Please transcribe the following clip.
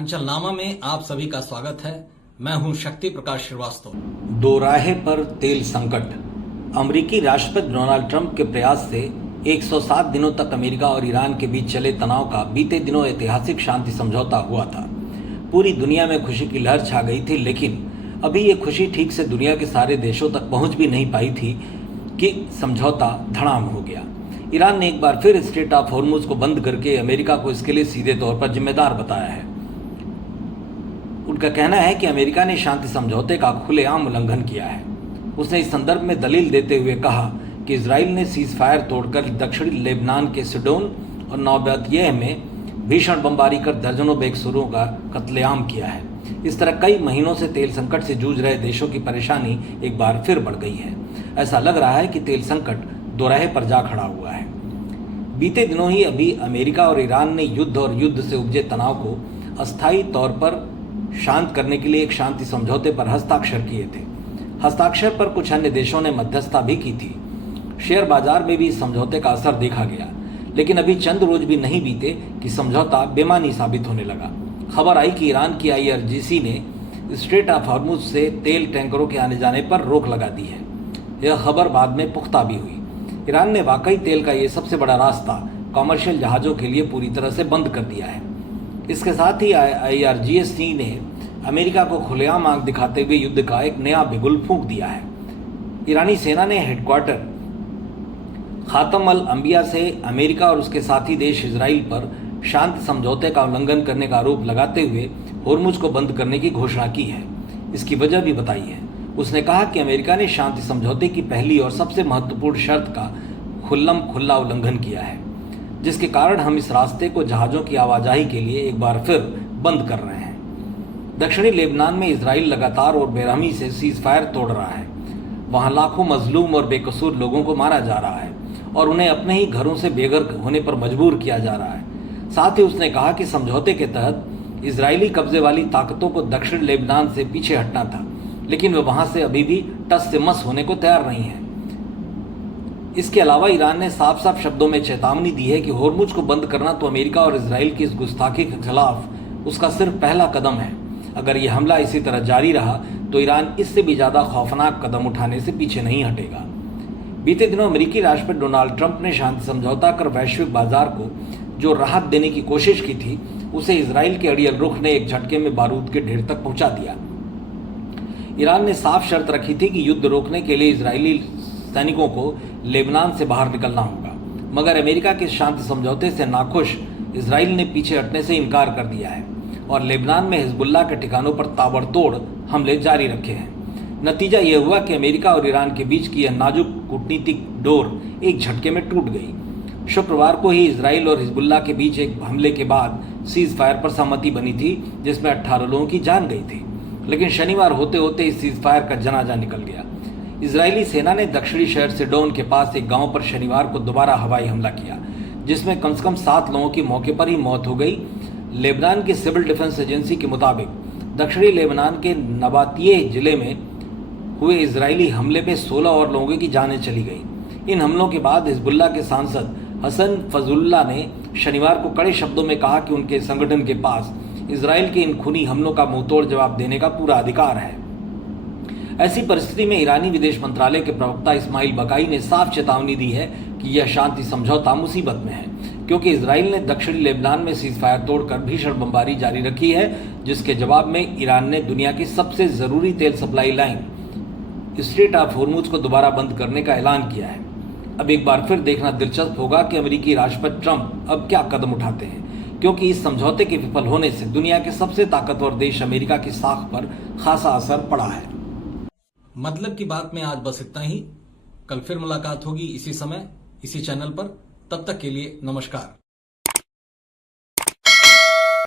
उत्तरांचल नामा में आप सभी का स्वागत है। मैं हूं शक्ति प्रकाश श्रीवास्तव। दोराहे पर तेल संकट। अमेरिकी राष्ट्रपति डोनाल्ड ट्रंप के प्रयास से 107 दिनों तक अमेरिका और ईरान के बीच चले तनाव का बीते दिनों ऐतिहासिक शांति समझौता हुआ था। पूरी दुनिया में खुशी की लहर छा गई थी, लेकिन अभी ये खुशी ठीक से दुनिया के सारे देशों तक पहुंच भी नहीं पाई थी कि समझौता धड़ाम हो गया। ईरान ने एक बार फिर स्ट्रेट ऑफ हॉर्मुज को बंद करके अमेरिका को इसके लिए सीधे तौर पर जिम्मेदार बताया है। उनका कहना है कि अमेरिका ने शांति समझौते का खुलेआम उल्लंघन किया है। उसने इस संदर्भ में दलील देते हुए कहा कि इजराइल ने सीज फायर तोड़कर दक्षिणी लेबनान के सिडोन और नौबतियह में भीषण बमबारी कर दर्जनों बेकसूरों का कत्लेआम किया है। इस तरह कई महीनों से तेल संकट से जूझ रहे देशों की परेशानी एक बार फिर बढ़ गई है। ऐसा लग रहा है कि तेल संकट दोराहे पर जा खड़ा हुआ है। बीते दिनों ही अभी अमेरिका और ईरान ने युद्ध और युद्ध से उपजे तनाव को अस्थायी तौर पर शांत करने के लिए एक शांति समझौते पर हस्ताक्षर किए थे। हस्ताक्षर पर कुछ अन्य देशों ने मध्यस्थता भी की थी। शेयर बाजार में भी इस समझौते का असर देखा गया, लेकिन अभी चंद रोज भी नहीं बीते कि समझौता बेमानी साबित होने लगा। खबर आई कि ईरान की IRGC ने स्ट्रेट ऑफ हॉर्मुज से तेल टैंकरों के आने जाने पर रोक लगा दी है। यह खबर बाद में पुख्ता भी हुई। ईरान ने वाकई तेल का ये सबसे बड़ा रास्ता कॉमर्शियल जहाज़ों के लिए पूरी तरह से बंद कर दिया है। इसके साथ ही IRGC ने अमेरिका को खुलेआम आंख दिखाते हुए युद्ध का एक नया बिगुल फूंक दिया है। ईरानी सेना ने हेडक्वार्टर खातम अल अंबिया से अमेरिका और उसके साथी देश इजराइल पर शांति समझौते का उल्लंघन करने का आरोप लगाते हुए होर्मुज को बंद करने की घोषणा की है। इसकी वजह भी बताई है। उसने कहा कि अमेरिका ने शांति समझौते की पहली और सबसे महत्वपूर्ण शर्त का खुला उल्लंघन किया है, जिसके कारण हम इस रास्ते को जहाज़ों की आवाजाही के लिए एक बार फिर बंद कर रहे हैं। दक्षिणी लेबनान में इजराइल लगातार और बेरहमी से सीज फायर तोड़ रहा है। वहाँ लाखों मजलूम और बेकसूर लोगों को मारा जा रहा है और उन्हें अपने ही घरों से बेघर होने पर मजबूर किया जा रहा है। साथ ही उसने कहा कि समझौते के तहत इजरायली कब्जे वाली ताकतों को दक्षिण लेबनान से पीछे हटना था, लेकिन वे वहां से अभी भी टस से मस होने को तैयार नहीं है। इसके अलावा ईरान ने साफ साफ शब्दों में चेतावनी दी है कि होर्मुज को बंद करना तो अमेरिका और इजराइल की इस गुस्ताखी के खिलाफ उसका सिर्फ पहला कदम है। अगर यह हमला इसी तरह जारी रहा तो ईरान इससे भी ज्यादा खौफनाक कदम उठाने से पीछे नहीं हटेगा। बीते दिनों अमेरिकी राष्ट्रपति डोनाल्ड ट्रंप ने शांति समझौता कर वैश्विक बाजार को जो राहत देने की कोशिश की थी, उसे इजराइल के अड़ियल रुख ने एक झटके में बारूद के ढेर तक पहुंचा दिया। ईरान ने साफ शर्त रखी थी कि युद्ध रोकने के लिए इजरायली सैनिकों को लेबनान से बाहर निकलना होगा, मगर अमेरिका के शांति समझौते से नाखुश इजराइल ने पीछे हटने से इनकार कर दिया है और लेबनान में हिजबुल्लाह के ठिकानों पर ताबड़तोड़ हमले जारी रखे हैं। नतीजा यह हुआ कि अमेरिका और ईरान के बीच की यह नाजुक कूटनीतिक डोर एक झटके में टूट गई। शुक्रवार को ही इजराइल और हिजबुल्लाह के बीच एक हमले के बाद सीज फायर पर सहमति बनी थी, जिसमें 18 लोगों की जान गई थी, लेकिन शनिवार होते होते इस सीज फायर का जनाजा निकल गया। इजरायली सेना ने दक्षिणी शहर सिडोन के पास एक गांव पर शनिवार को दोबारा हवाई हमला किया, जिसमें कम से कम 7 लोगों की मौके पर ही मौत हो गई। लेबनान की सिविल डिफेंस एजेंसी के मुताबिक दक्षिणी लेबनान के नबातिये जिले में हुए इजरायली हमले में 16 और लोगों की जानें चली गई। इन हमलों के बाद हिजबुल्लाह के सांसद हसन फजुल्ला ने शनिवार को कड़े शब्दों में कहा कि उनके संगठन के पास इजराइल के इन खूनी हमलों का मुंहतोड़ जवाब देने का पूरा अधिकार है। ऐसी परिस्थिति में ईरानी विदेश मंत्रालय के प्रवक्ता इस्माइल बकाई ने साफ चेतावनी दी है कि यह शांति समझौता मुसीबत में है, क्योंकि इजराइल ने दक्षिणी लेबनान में सीज फायर तोड़कर भीषण बमबारी जारी रखी है, जिसके जवाब में ईरान ने दुनिया की सबसे जरूरी तेल supply line straight of Hormuz को दोबारा बंद करने का ऐलान किया है। अब एक बार फिर देखना दिलचस्प होगा कि अमेरिकी राष्ट्रपति ट्रंप अब क्या कदम उठाते हैं, क्योंकि इस समझौते के विफल होने से दुनिया के सबसे ताकतवर देश अमेरिका की साख पर खासा असर पड़ा है। मतलब की बात में आज बस इतना ही। कल फिर मुलाकात होगी इसी समय, इसी चैनल पर। तब तक के लिए नमस्कार।